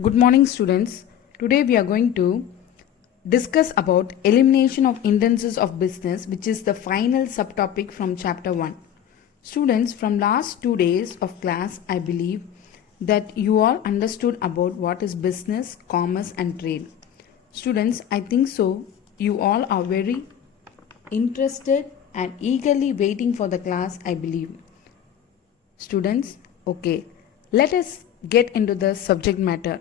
Good morning, students. Today we are going to discuss about elimination of hindrances of business, which is the final subtopic from chapter 1. Students, from last 2 days of class, I believe that you all understood about what is business, commerce and trade. Students, I think so you all are very interested and eagerly waiting for the class, I believe. Students, okay, let us get into the subject matter.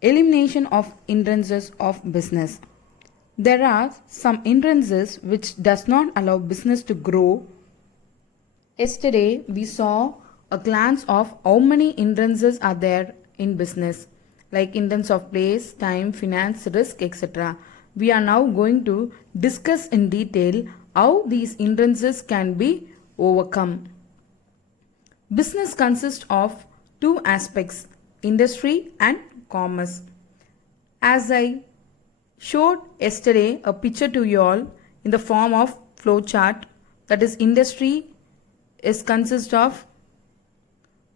Elimination of hindrances of business. There are some hindrances which does not allow business to grow. Yesterday we saw a glance of how many hindrances are there in business, like hindrance of place, time, finance, risk, etc. We are now going to discuss in detail how these hindrances can be overcome. Business consists of two aspects, industry and commerce. As I showed yesterday a picture to you all in the form of flow chart, that is industry is consist of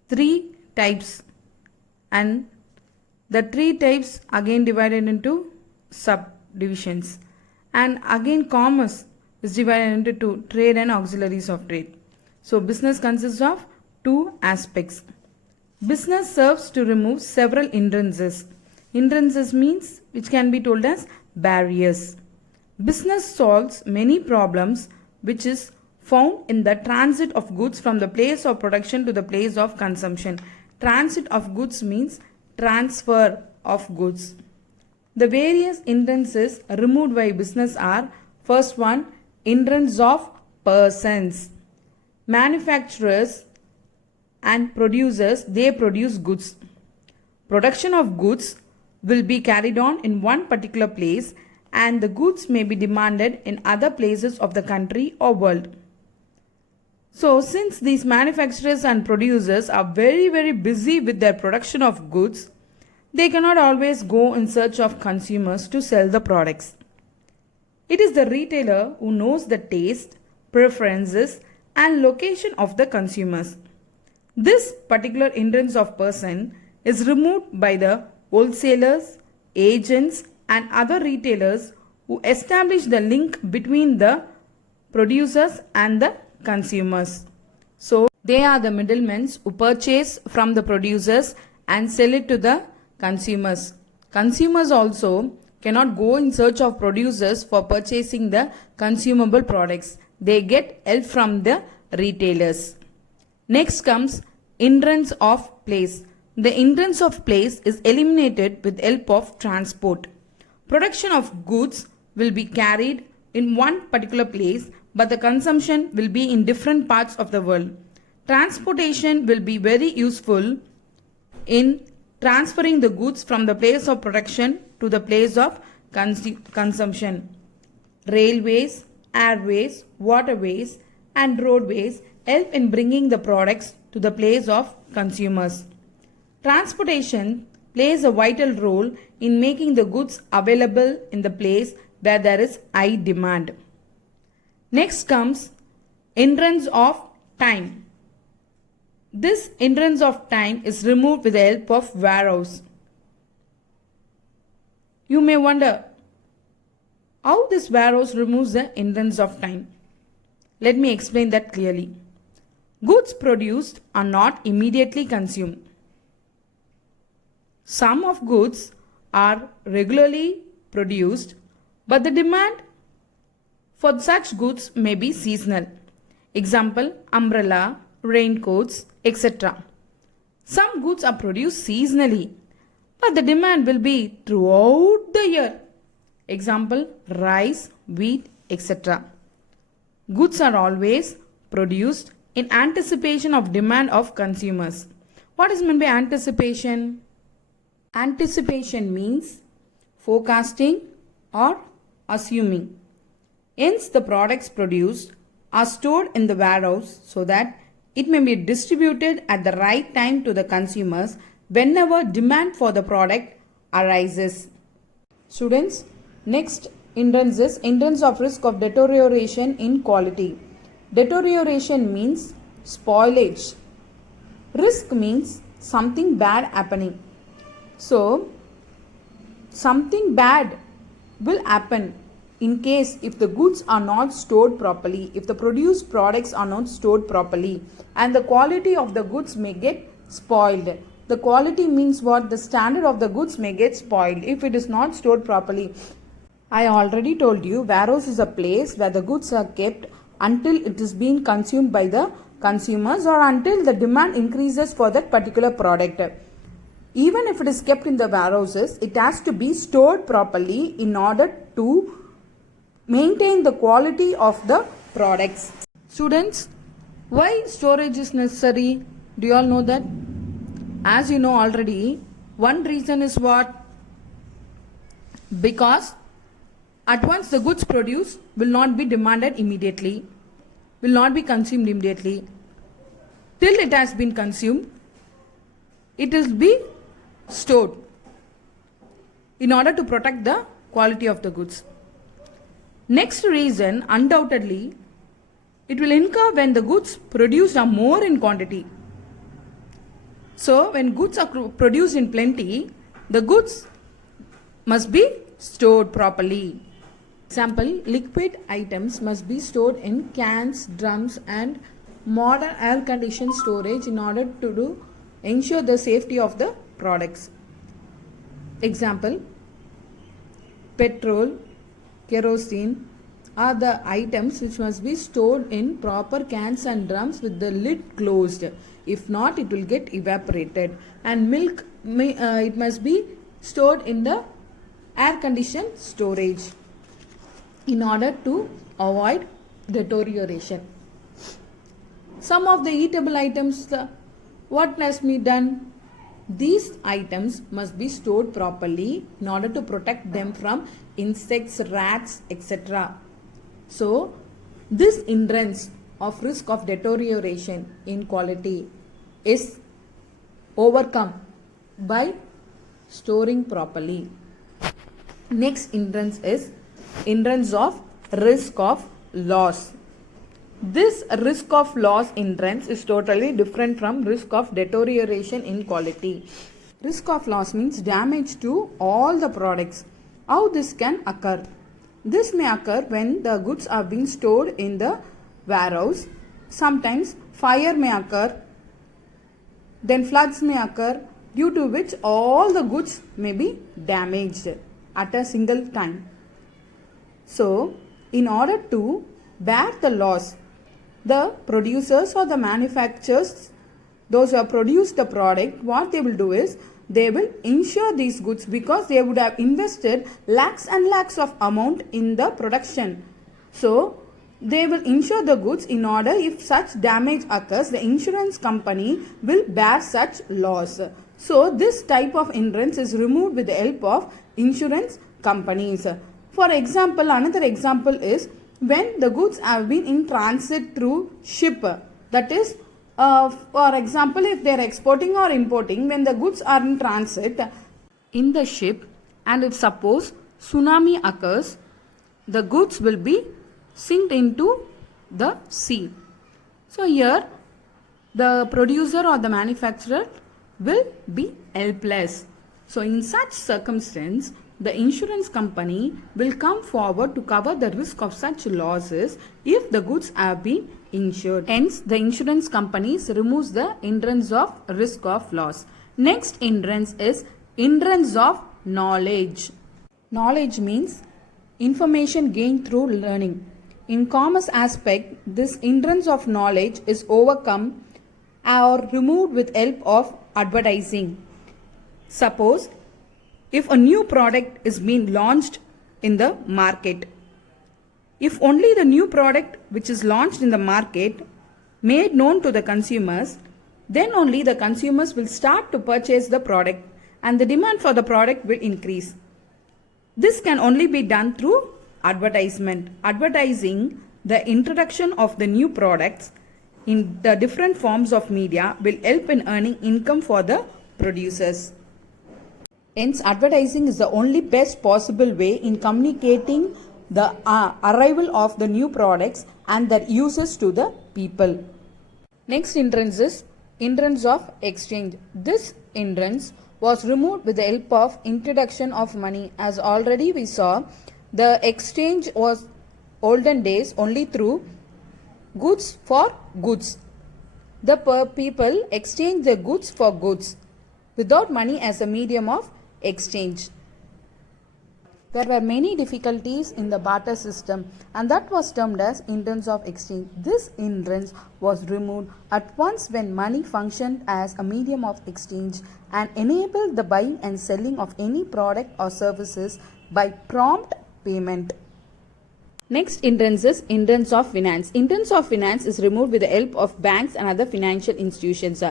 three types and the three types again divided into subdivisions, and again commerce is divided into two, trade and auxiliaries of trade. So business consists of two aspects. Business serves to remove several hindrances. Hindrances means which can be told as barriers. Business solves many problems which is found in the transit of goods from the place of production to the place of consumption. Transit of goods means transfer of goods. The various hindrances removed by business are: first one, hindrance of persons. Manufacturers and producers, they produce goods. Production of goods will be carried on in one particular place and the goods may be demanded in other places of the country or world. So since these manufacturers and producers are very busy with their production of goods, they cannot always go in search of consumers to sell the products. It is the retailer who knows the taste, preferences and location of the consumers. This particular hindrance of person is removed by the wholesalers, agents and other retailers who establish the link between the producers and the consumers. So they are the middlemen who purchase from the producers and sell it to the consumers. Consumers also cannot go in search of producers for purchasing the consumable products. They get help from the retailers. Next comes hindrance of place. The hindrance of place is eliminated with help of transport. Production of goods will be carried in one particular place, but the consumption will be in different parts of the world. Transportation will be very useful in transferring the goods from the place of production to the place of consumption. Railways, airways, waterways and roadways help in bringing the products to the place of consumers. Transportation plays a vital role in making the goods available in the place where there is high demand. Next comes hindrance of time. This hindrance of time is removed with the help of warehouse. You may wonder how this warehouse removes the hindrance of time. Let me explain that clearly. Goods produced are not immediately consumed. Some of goods are regularly produced, but the demand for such goods may be seasonal. Example, umbrella, raincoats, etc. Some goods are produced seasonally, but the demand will be throughout the year. Example, rice, wheat, etc. Goods are always produced in anticipation of demand of consumers. What is meant by anticipation? Anticipation means forecasting or assuming. Hence, the products produced are stored in the warehouse so that it may be distributed at the right time to the consumers whenever demand for the product arises. Students, next hindrance is hindrance of risk of deterioration in quality. Deterioration means spoilage. Risk means something bad happening. So, something bad will happen in case if the goods are not stored properly, if the produced products are not stored properly, and the quality of the goods may get spoiled. The quality means what? The standard of the goods may get spoiled if it is not stored properly. I already told you, warehouse is a place where the goods are kept until it is being consumed by the consumers or until the demand increases for that particular product. Even if it is kept in the warehouses, it has to be stored properly in order to maintain the quality of the products. Students, why storage is necessary? Do you all know that? As you know already, one reason is what? Because at once the goods produced will not be demanded immediately, will not be consumed immediately. Till it has been consumed, it will be stored in order to protect the quality of the goods. Next reason, undoubtedly, it will incur when the goods produced are more in quantity. So, when goods are produced in plenty, the goods must be stored properly. Example, liquid items must be stored in cans, drums and modern air-conditioned storage in order to ensure the safety of the products. Example, petrol, kerosene are the items which must be stored in proper cans and drums with the lid closed. If not, it will get evaporated. And milk, it must be stored in the air-conditioned storage in order to avoid deterioration. Some of the eatable items, what must be done? These items must be stored properly in order to protect them from insects, rats, etc. So, this hindrance of risk of deterioration in quality is overcome by storing properly. Next hindrance is hindrance of risk of loss. This risk of loss hindrance is totally different from risk of deterioration in quality. Risk of loss means damage to all the products. How this can occur? This may occur when the goods are being stored in the warehouse. Sometimes fire may occur, then floods may occur, due to which all the goods may be damaged at a single time. So, in order to bear the loss, the producers or the manufacturers, those who have produced the product, what they will do is they will insure these goods because they would have invested lakhs and lakhs of amount in the production. So, they will insure the goods in order if such damage occurs, the insurance company will bear such loss. So, this type of hindrance is removed with the help of insurance companies. For example, another example is when the goods have been in transit through ship. That is, for example, if they are exporting or importing, when the goods are in transit in the ship and if suppose tsunami occurs, the goods will be sink into the sea. So, here the producer or the manufacturer will be helpless. So, in such circumstance, the insurance company will come forward to cover the risk of such losses if the goods have been insured. Hence, the insurance companies removes the hindrance of risk of loss. Next hindrance is hindrance of knowledge. Knowledge means information gained through learning. In commerce aspect, this hindrance of knowledge is overcome or removed with help of advertising. Suppose, if a new product is being launched in the market, if only the new product which is launched in the market made known to the consumers, then only the consumers will start to purchase the product and the demand for the product will increase. This can only be done through advertisement. Advertising the introduction of the new products in the different forms of media will help in earning income for the producers. Hence, advertising is the only best possible way in communicating the arrival of the new products and their uses to the people. Next hindrance is hindrance of exchange. This hindrance was removed with the help of introduction of money. As already we saw, the exchange was olden days only through goods for goods. The people exchange their goods for goods without money as a medium of exchange. There were many difficulties in the barter system, and that was termed as hindrance of exchange. This hindrance was removed at once when money functioned as a medium of exchange and enabled the buying and selling of any product or services by prompt payment. Next hindrance is hindrance of finance. Hindrance of finance is removed with the help of banks and other financial institutions.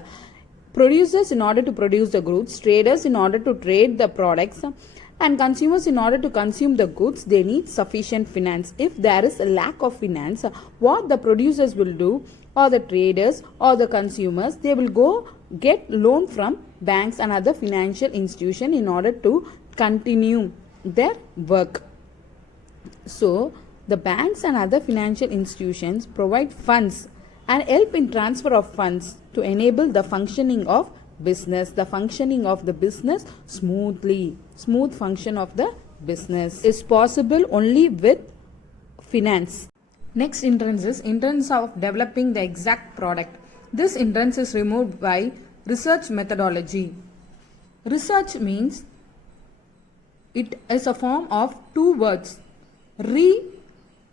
Producers in order to produce the goods, traders in order to trade the products, and consumers in order to consume the goods, they need sufficient finance. If there is a lack of finance, what the producers will do, or the traders or the consumers, they will go get loan from banks and other financial institutions in order to continue their work. So the banks and other financial institutions provide funds and help in transfer of funds to enable the functioning of business. The functioning of the business smooth function of the business is possible only with finance. Next hindrance is hindrance of developing the exact product. This hindrance is removed by research methodology. Research means it is a form of two words. Re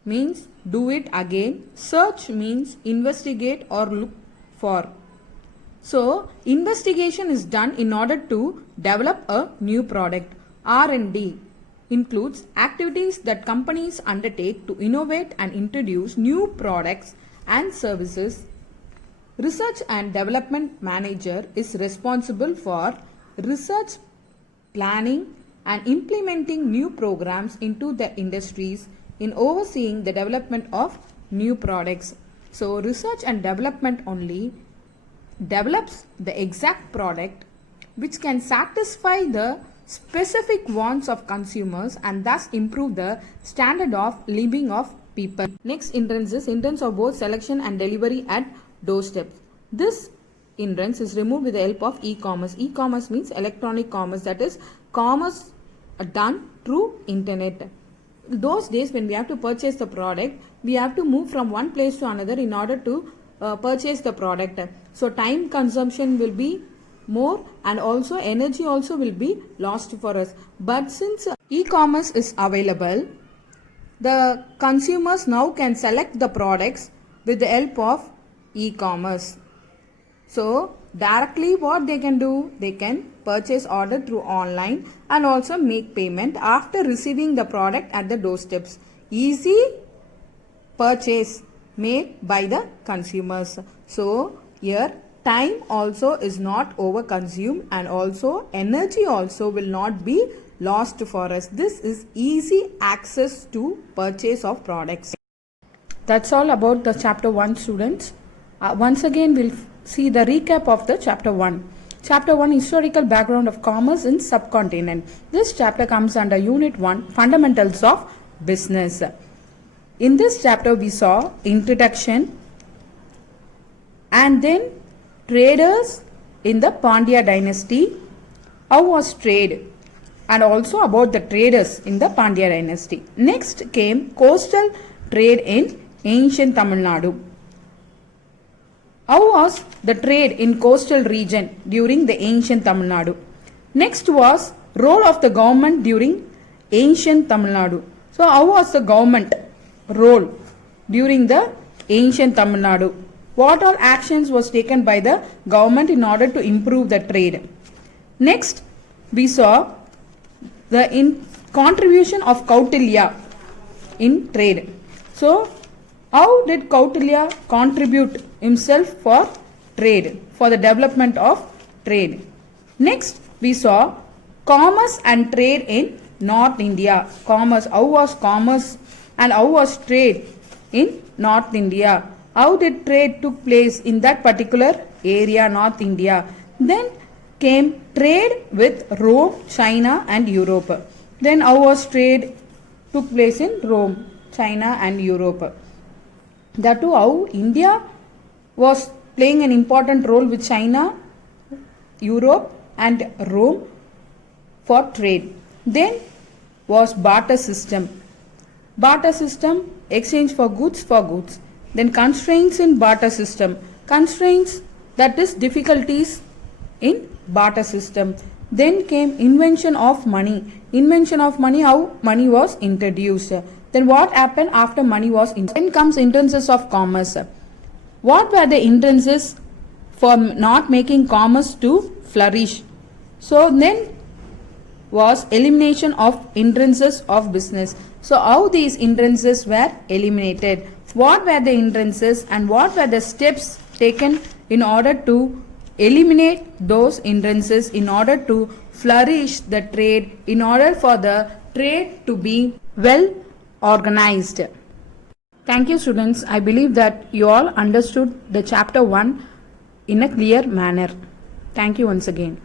means do it again. Search means investigate or look for. So, investigation is done in order to develop a new product. R&D includes activities that companies undertake to innovate and introduce new products and services. Research and development manager is responsible for research, planning and implementing new programs into the industries in overseeing the development of new products. So, research and development only develops the exact product which can satisfy the specific wants of consumers and thus improve the standard of living of people. Next hindrance is hindrance of both selection and delivery at doorstep. This hindrance is removed with the help of e-commerce. E-commerce means electronic commerce, that is commerce done through internet. Those days when we have to purchase the product, we have to move from one place to another in order to purchase the product. So time consumption will be more and also energy also will be lost for us. But since e-commerce is available, the consumers now can select the products with the help of e-commerce. So directly what they can do, they can purchase order through online and also make payment after receiving the product at the doorsteps. Easy purchase made by the consumers. So here time also is not over consumed and also energy also will not be lost for us. This is easy access to purchase of products. That's all about the chapter 1, students. Once again we'll see the recap of the chapter 1. Chapter 1, historical background of commerce in subcontinent. This chapter comes under unit 1, fundamentals of business. In this chapter we saw introduction and then traders in the Pandya dynasty, how was trade, and also about the traders in the Pandya dynasty. Next came coastal trade in ancient Tamil Nadu. How was the trade in coastal region during the ancient Tamil Nadu? Next was role of the government during ancient Tamil Nadu. So how was the government role during the ancient Tamil Nadu? What all actions was taken by the government in order to improve the trade? Next, we saw the contribution of Kautilya in trade. So, how did Kautilya contribute himself for trade, for the development of trade? Next, we saw commerce and trade in North India. Commerce, how was commerce and how was trade in North India? How did trade took place in that particular area, North India? Then came trade with Rome, China and Europe. Then how was trade took place in Rome, China and Europe? That too, how India was playing an important role with China, Europe and Rome for trade. Then was barter system. Barter system, exchange for goods. Then constraints in barter system. Constraints, that is difficulties in barter system. Then came invention of money. Invention of money, how money was introduced. Then what happened after money was introduced? Then comes hindrances of commerce. What were the hindrances for not making commerce to flourish? So then was elimination of hindrances of business. So how these hindrances were eliminated? What were the hindrances and what were the steps taken in order to eliminate those hindrances, in order to flourish the trade, in order for the trade to be well organized? Thank you, students. I believe that you all understood the chapter 1 in a clear manner. Thank you once again.